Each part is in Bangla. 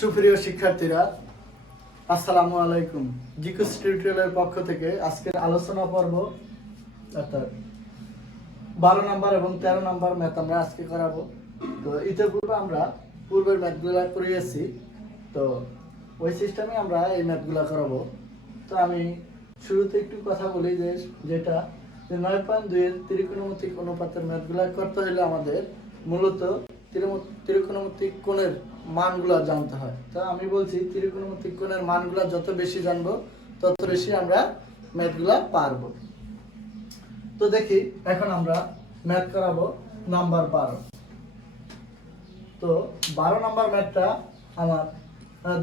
সুপ্রিয় শিক্ষার্থীরা, আসসালামু আলাইকুম। জিকুস টিউটোরিয়ালের পক্ষ থেকে আজকের আলোচনা পর্ব অর্থাৎ 12 নম্বর এবং 13 নম্বর ম্যাথ আমরা আজকে করাবো। তো ইতিপূর্বে আমরা পূর্বের ম্যাথগুলো করিয়েছি, তো ওই সিস্টেমে আমরা এই ম্যাথগুলো করাবো। তো আমি শুরুতে একটু কথা বলি যেটা 9.2 এর ত্রিকোণমিতিক অনুপাতের ম্যাথগুলো করতে হলে আমাদের মূলত ত্রিকোণমিতিক কোণের মানগুলো জানতে হয়। তো আমি বলছি ত্রিকোণমিতিক কোণের মানগুলো যত বেশি জানবো তত বেশি আমরা ম্যাথগুলো পারবো। তো দেখি এখন আমরা ম্যাথ করাবো নাম্বার 12। তো 12 নম্বর ম্যাথটা আমার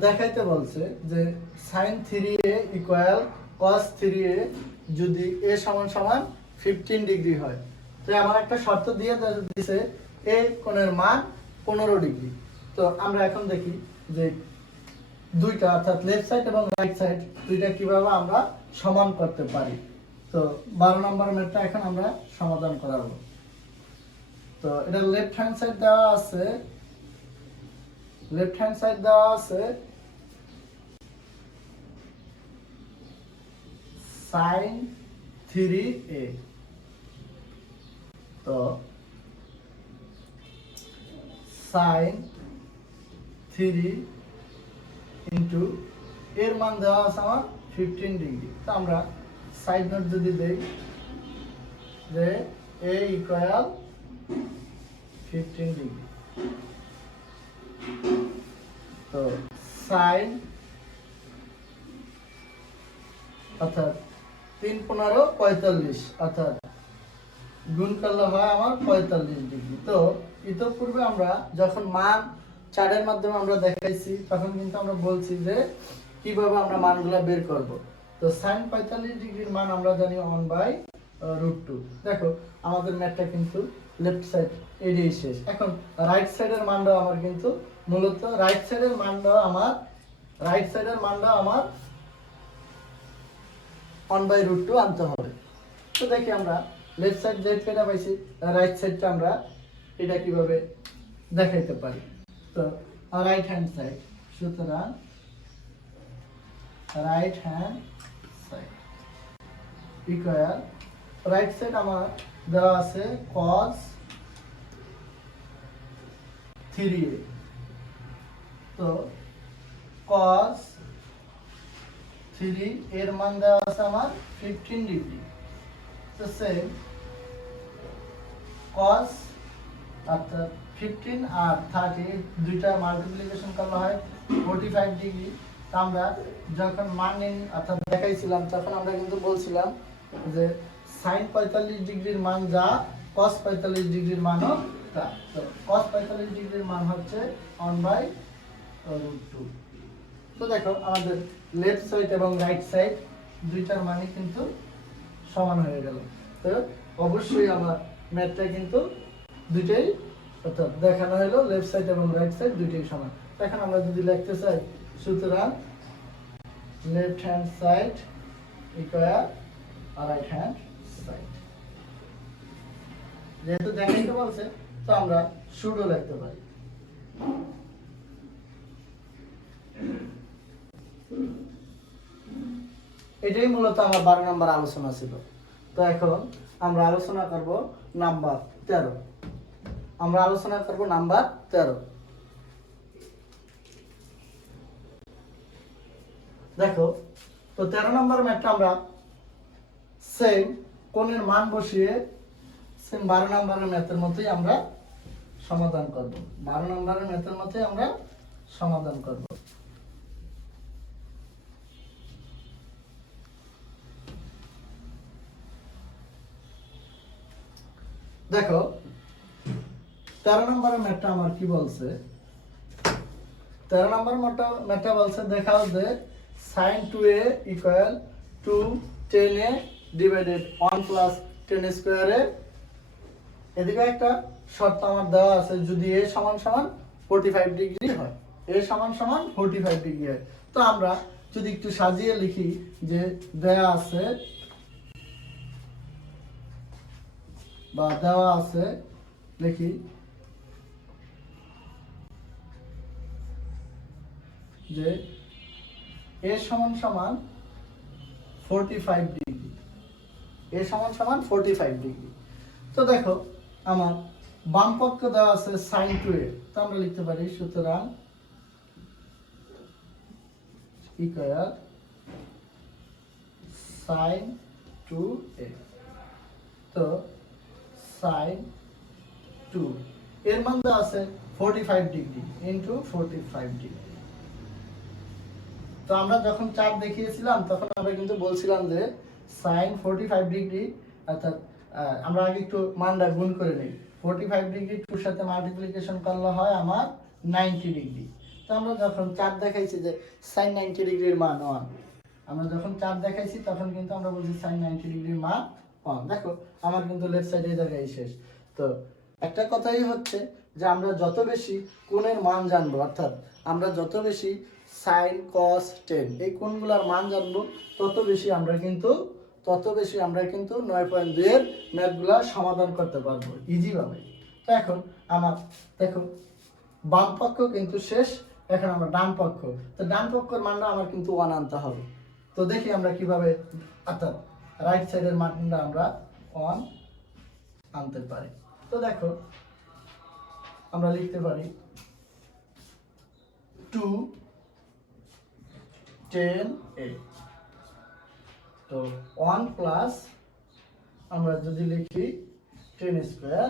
দেখাইতে বলছে যে sin 3a equal cos 3a যদি a সমান সমান 15 ডিগ্রি হয়। তো আমার একটা শর্ত দিয়ে দিয়েছে a কোণের মান 15 ডিগ্রি। তো আমরা এখন দেখি যে দুইটা অর্থাৎ লেফট সাইড এবং রাইট সাইড দুইটা কিভাবে আমরা সমান করতে পারি। তো 12 নম্বর ম্যাথটা এখন আমরা সমাধান করাবো। তো এটা লেফট হ্যান্ড সাইড দেওয়া আছে, sin 3a। তো sin 3 ইন্টু এর মান দেওয়া আছে আমার 15 ডিগ্রি। তো আমরা সাইড নোট যদি দেই যে a ইকুয়াল 15 ডিগ্রি। তো sin অর্থাৎ 3 15 45 অর্থাৎ গুণ করলে হয় আমার 45 ডিগ্রি। তো ইতিপূর্বে আমরা যখন মান চার্টের মাধ্যমে আমরা দেখাইছি তখন কিন্তু আমরা বলছি যে কিভাবে আমরা মানগুলা বের করব। তো sin 45 ডিগ্রির মান আমরা জানি 1/√2। দেখো আমাদের ম্যাথটা কিন্তু লেফট সাইড এটাই শেষ। এখন রাইট সাইডের মানটা আমার কিন্তু মূলত রাইট সাইডের মানটা আমার 1/√2 আনতে হবে। তো দেখি আমরা লেফট সাইড যেটা পাইছি রাইট সাইডটা আমরা এটা কিভাবে দেখাইতে পারি। তো রাইট হ্যান্ড সাইড, সুতরাং right hand side equal right side আমার দেওয়া আছে cos 3a। তো cos 3 এর মান দেওয়া আছে আমার 15 ডিগ্রি। তো সেম cos অর্থাৎ 15 আর 30 দুইটা মাল্টিপ্লিকেশন করলে হয় 45 ডিগ্রি। তো আমরা যখন মান অর্থাৎ দেখাইছিলাম তখন আমরা কিন্তু বলছিলাম যে sin 45 ডিগ্রির মান যা cos 45 ডিগ্রির মানও তা। তো cos 45 ডিগ্রির মান হচ্ছে 1/√2। তো দেখো আমাদের লেফট সাইড এবং রাইট সাইড দুইটার মানই কিন্তু সমান হয়ে গেল। তো অবশ্যই আমার ম্যাথটা কিন্তু দুইটাই অর্থাৎ দেখানো হলো লেফট সাইড এবং রাইট সাইড দুইটাই সমান। এখন আমরা যদি লিখতে চাই সুতরাং left hand side equal right hand side. যেহেতু দেখাইতে বলছে তো আমরা শুডো লিখতে পারি। এটাই মূলত আমার 12 নম্বর আলোচনা ছিল। তো এখন আমরা আলোচনা করব নাম্বার 13। দেখো তো 13 নম্বর ম্যাথটা আমরা সেম কোণের মান বসিয়ে সেম 12 নম্বরের ম্যাথের মতোই আমরা সমাধান করব। দেখো 13 নম্বরের ম্যাথটা আমার কি বলছে। 13 নম্বর ম্যাথটা বলছে দেখাও যে sin 2a equal 2 10a divided 1 plus 10 স্কয়ারে। এদিকে একটা শর্ত আমার দেওয়া আছে যদি a সমান সমান 45 ডিগ্রি হয়, তো আমরা যদি একটু সাজিয়ে লিখি যে দেওয়া আছে লিখি যে এ সমান সমান 45 ডিগ্রি, এ সমান সমান 45 ডিগ্রি। তো দেখো আমার বাম পক্ষ দেওয়া আছে sin 2a, তো আমরা লিখতে পারি সুতরাং ইকুয়াল sin 2a। তো sin 2 এর মান দেওয়া আছে 45 ডিগ্রি ইনটু 45 ডিগ্রি। তো আমরা যখন চার্ট দেখিয়েছিলাম তখন আমরা কিন্তু বলছিলাম যে sin 45 ডিগ্রি, অর্থাৎ আমরা আগে একটু মানটা গুণ করে নিই। 45 ডিগ্রি 2 সাথে মাল্টিপ্লিকেশন করলে হয় আমার 90 ডিগ্রি। তো আমরা যখন চার্ট দেখাইছি যে sin 90 ডিগ্রির মান 1, আমরা যখন চার্ট দেখাইছি তখন কিন্তু আমরা বলছি sin 90 ডিগ্রির মান 1। দেখো আমার কিন্তু লেফট সাইডে এই জায়গায় শেষ। তো একটা কথাই হচ্ছে যে আমরা যত বেশি কোণের মান জানবো, অর্থাৎ আমরা যত বেশি sin cos tan এই কোণগুলোর মান জানবো, তত বেশি আমরা কিন্তু 9.2 এর ম্যাথগুলো সমাধান করতে পারবো ইজি ভাবে। তো এখন আমার দেখো বাম পক্ষ কিন্তু শেষ, এখন আমরা ডান পক্ষ। তো ডান পক্ষের মানটা আমার কিন্তু 1 আনতে হবে। তো দেখি আমরা কিভাবে, অর্থাৎ রাইট সাইডের মানটা আমরা 1 আনতে পারি। তো দেখো আমরা লিখতে পারি 2 10a। তো 1 প্লাস আমরা যদি লিখি 10 স্কয়ার।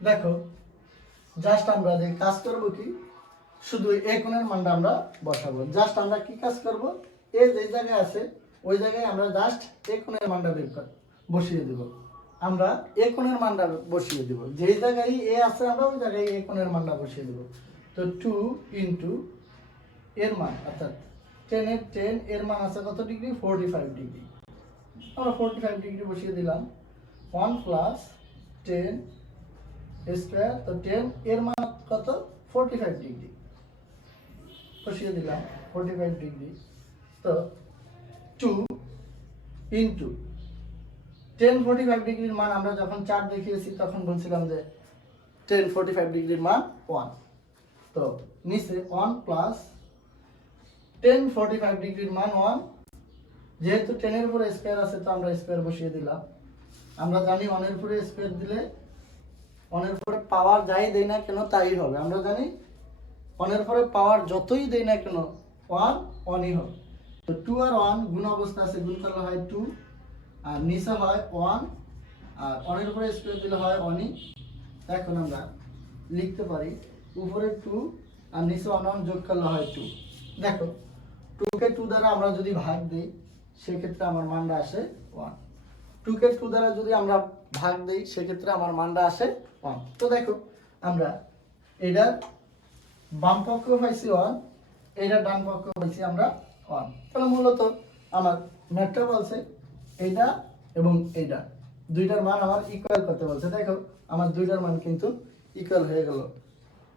দেখো জাস্ট আমরা যে কাজ করব কি, শুধু এই কোণের মানটা আমরা বসাবো। জাস্ট আমরা কি কাজ করব, এ যে জায়গায় আছে ওই জায়গায় আমরা জাস্ট এই কোণের মানটা বসিয়ে দেব। আমরা এই কোণের মানটা বসিয়ে দেব, যেই জায়গায় এ আছে আমরা ওই জায়গায় এই কোণের মানটা বসিয়ে দেব। তো 2 ইনটু এর মান, অর্থাৎ 10 এর 10 এর মান আছে কত ডিগ্রি, 45 ডিগ্রি। আমরা 45 ডিগ্রি বসিয়ে দিলাম। 1 প্লাস 10 স্কয়ার। তো 10 এর মান কত, 45 ডিগ্রি বসিয়ে দিলাম 45 ডিগ্রি। তো 2 ইনটু 10 45 ডিগ্রির মান আমরা যখন চার্ট দেখিয়েছি তখন বলছিলাম যে 10 45 ডিগ্রির মান 1। তো নিচে 1 প্লাস 10 45 ডিগ্রির মান 1, যেহেতু 10 এর উপরে স্কয়ার আছে তো আমরা স্কয়ার বসিয়ে দিলাম। আমরা জানি 1 এর উপরে স্কয়ার দিলে 1 এর উপরে পাওয়ার যাই দেই না কেন তাই হবে। আমরা জানি 1 এর উপরে পাওয়ার যতই দেই না কেন 1 1ই হবে। তো 2 আর 1 গুণ অবস্থা আছে, গুণ করলে হয় 2, আর নিচে হয় 1, আর 1 এর উপরে স্কয়ার দিলে হয় 1ই। এখন আমরা লিখতে পারি উপরে 2 আর নিচে 1 1 যোগ করলে হয় 2। দেখো 2 কে 2 দ্বারা আমরা যদি ভাগ দেই সেক্ষেত্রে আমার মানটা আসে 1। 2 কে 2 দ্বারা যদি আমরা ভাগ দেই সেক্ষেত্রে আমার মানটা আসে 1। তো দেখো আমরা এটার বাম পক্ষ পাইছি 1, এটার ডান পক্ষ পাইছি আমরা 1। তাহলে মূলত আমার ম্যাথটা বলছে এইটা এবং এইটা দুইটার মান আমার ইকুয়াল করতে বলছে। দেখো আমার দুইটার মান কিন্তু ইকুয়াল হয়ে গেল,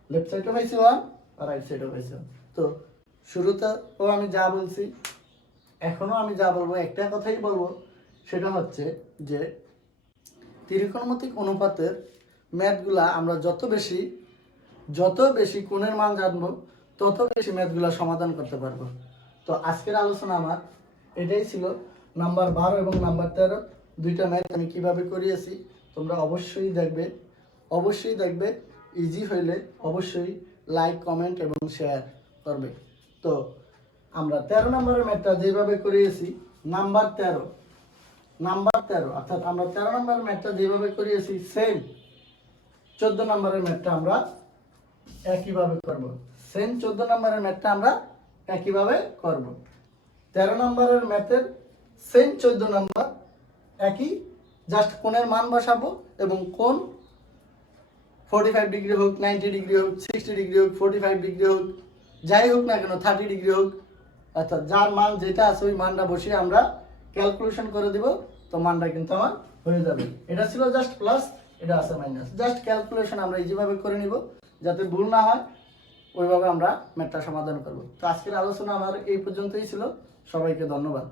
লেফট সাইডও পাইছি 1 আর রাইট সাইডও পাইছি 1। তো শুরুতেও আমি যা বলছি এখনো আমি যা বলবো একটা কথাই বলবো, সেটা হচ্ছে যে ত্রিকোণমিতিক অনুপাতের ম্যাথগুলা আমরা যত বেশি কোণের মান জানবো তত বেশি ম্যাথগুলা সমাধান করতে পারবো। তো আজকের আলোচনা আমার এটাই ছিল। নাম্বার 12 এবং নাম্বার 13 দুইটা ম্যাথ আমি কিভাবে করিয়েছি তোমরা অবশ্যই দেখবে। ইজি হইলে অবশ্যই লাইক কমেন্ট এবং শেয়ার করবে। তো আমরা 13 নম্বরের ম্যাথটা যেভাবে করিয়েছি, নাম্বার 13 অর্থাৎ আমরা 13 নম্বরের ম্যাথটা যেভাবে করিয়েছি সেম 14 নম্বরের ম্যাথটা আমরা একইভাবে করব। সেম 14 নম্বরের ম্যাথটা আমরা একইভাবে করব। 13 নম্বরের ম্যাথের সেম 14 নম্বর একই, জাস্ট কোণের মান বসাবো এবং কোণ 45 ডিগ্রি হোক, 90 ডিগ্রি হোক, 60 ডিগ্রি হোক, 45 ডিগ্রি হোক, যাই হোক না কেন 30 ডিগ্রি হোক, অর্থাৎ যার মান যেটা আছে ওই মানটা বসিয়ে আমরা ক্যালকুলেশন করে দিব। তো মানটা কিন্তু আমার হয়ে যাবে। এটা ছিল জাস্ট প্লাস, এটা আছে মাইনাস, জাস্ট ক্যালকুলেশন আমরা যেভাবে করে নিব যাতে ভুল না হয় ওইভাবে আমরা ম্যাথটা সমাধান করব। তো আজকের আলোচনা আমার এই পর্যন্তই ছিল। সবাইকে ধন্যবাদ।